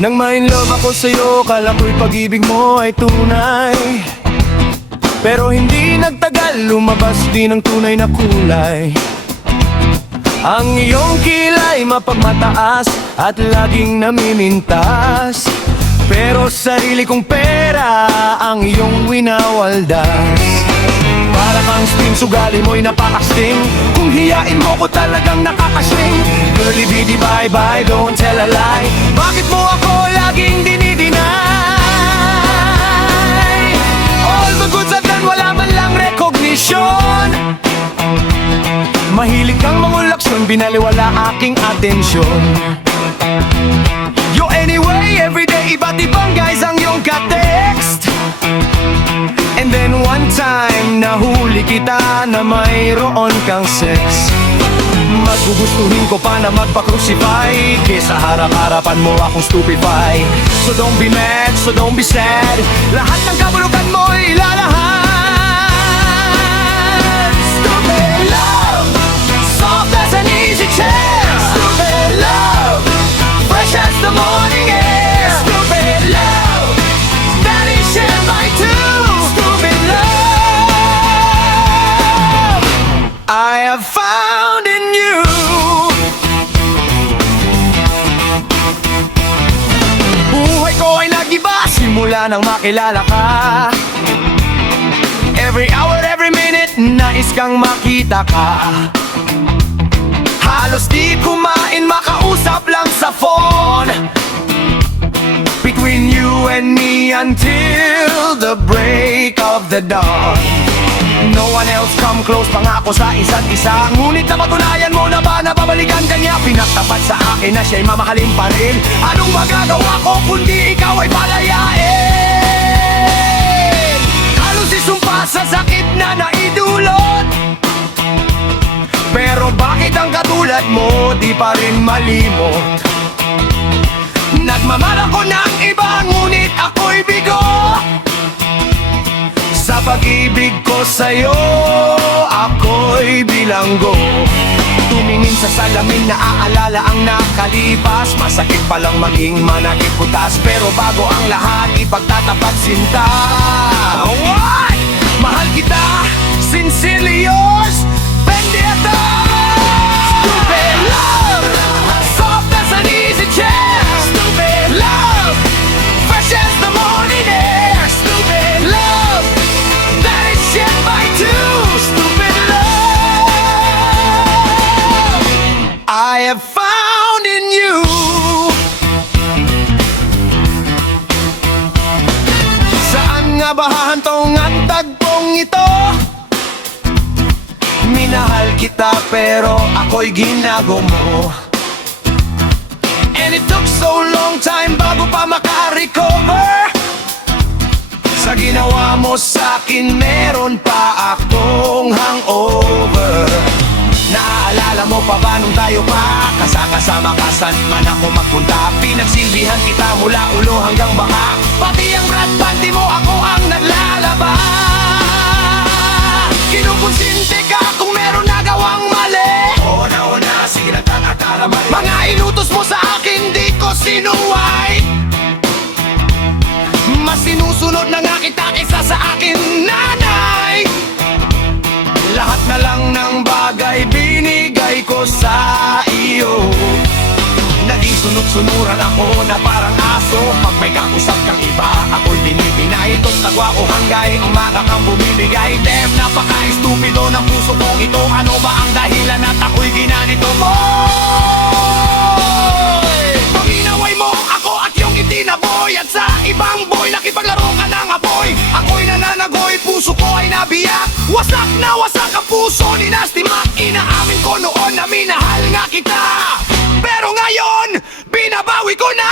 Nang ma-inlove ako sa'yo, kala ko'y pag-ibig mo ay tunay. Pero hindi nagtagal, lumabas din ang tunay na kulay. Ang iyong kilay mapagmataas at laging namimintas. Pero sarili kong pera ang iyong winawaldas. Para kang spin, sugali mo'y napakasting. Kung hiyain mo ko talagang nakakasling. Girlie bitty bye bye, don't tell a lie. Bakit mo ako laging dinideny? All the goods I've done, wala man lang recognition. Mahilig kang mangulaksyon, binaliwala aking atensyon. Yo anyway, everyday iba't ibang guys ang iyong ka-text. And then one time, nahuli kita na mayroon kang sex. Mas gugustuhin ko pa na magpa-crucify kesa harap-harapan mo akong stupefy. So don't be mad, so don't be sad. Lahat ng kabulukan mo ilalahat. Stupid love, soft as an easy chair. Stupid love, fresh as the morning air. Stupid love, that is shared by two. Stupid love, I have found in you. Buhay ko ay nag-iba simula nang makilala ka. Every hour, every minute, nais kang makita ka. Halos di kumain, makausap lang sa phone. Between you and me until the break of the dawn. No one else come close, pangako sa isa't isa. Ngunit napatunayan mo na ba na babalikan ka niya? Pinagtapat sa akin na siya'y mamahalin pa rin. Anong magagawa ko kundi ikaw ay palayain? Halos isumpa sa sakit na naidulot. Pero bakit ang katulad mo di pa rin malimot? Nagmamahal ako ng iba, ngunit ako'y bigo. Sa pag-ibig ko sa'yo, ako'y bilanggo. Tumingin sa salamin, naaalala ang nakalipas. Masakit palang maging manakit butas, pero bago ang lahat, ipagtatapat sinta. What? Mahal kita, sincerely yours, Vendetta. Stupid love, soft as an easy chair. Stupid love, fresh as the morning air. Stupid love, that is shared by two. Stupid love, I have found in you. Saan nga ba hahantong ang tagpong ito? Minahal kita pero ako'y ginago mo. And it took so long time bago pa maka-recover. Sa ginawa mo sa'kin meron pa akong hangover. Naaalala mo pa ba nung tayo pa kasama ka, saan man ako magpunta? Pinagsilbihan kita mula ulo hanggang baka. Pati ang brand panty mo ako ang naglalaba. Kinukonsinti ka kung meron nagawang mali. Oo na, sige nagtatakala mali. Mga inutos mo sa akin, di ko sinuway. Mas sinusunod na nga kita kaysa sa akin, nanay. Lahat na lang ng bagay binigay ko sa iyo. Naging sunod-sunuran ako na parang aso. Pag may kausap kang iba, ako'y binibinay. Ito't nagwa o hanggay, umaga kang bumibigay. Damn, napaka-estupido ng puso kong ito. Ano ba ang dahilan at ako'y ginanito mo? Paminaway mo ako at yung itinaboy. At sa ibang boy, nakipaglaro ka ng apoy. Ako'y nananagoy, puso ko ay nabiyak. Wasak na wasak ang puso ni Nasty Mac. Inaamin ko noon na minahal nga kita, pero ngayon, binabawi ko na.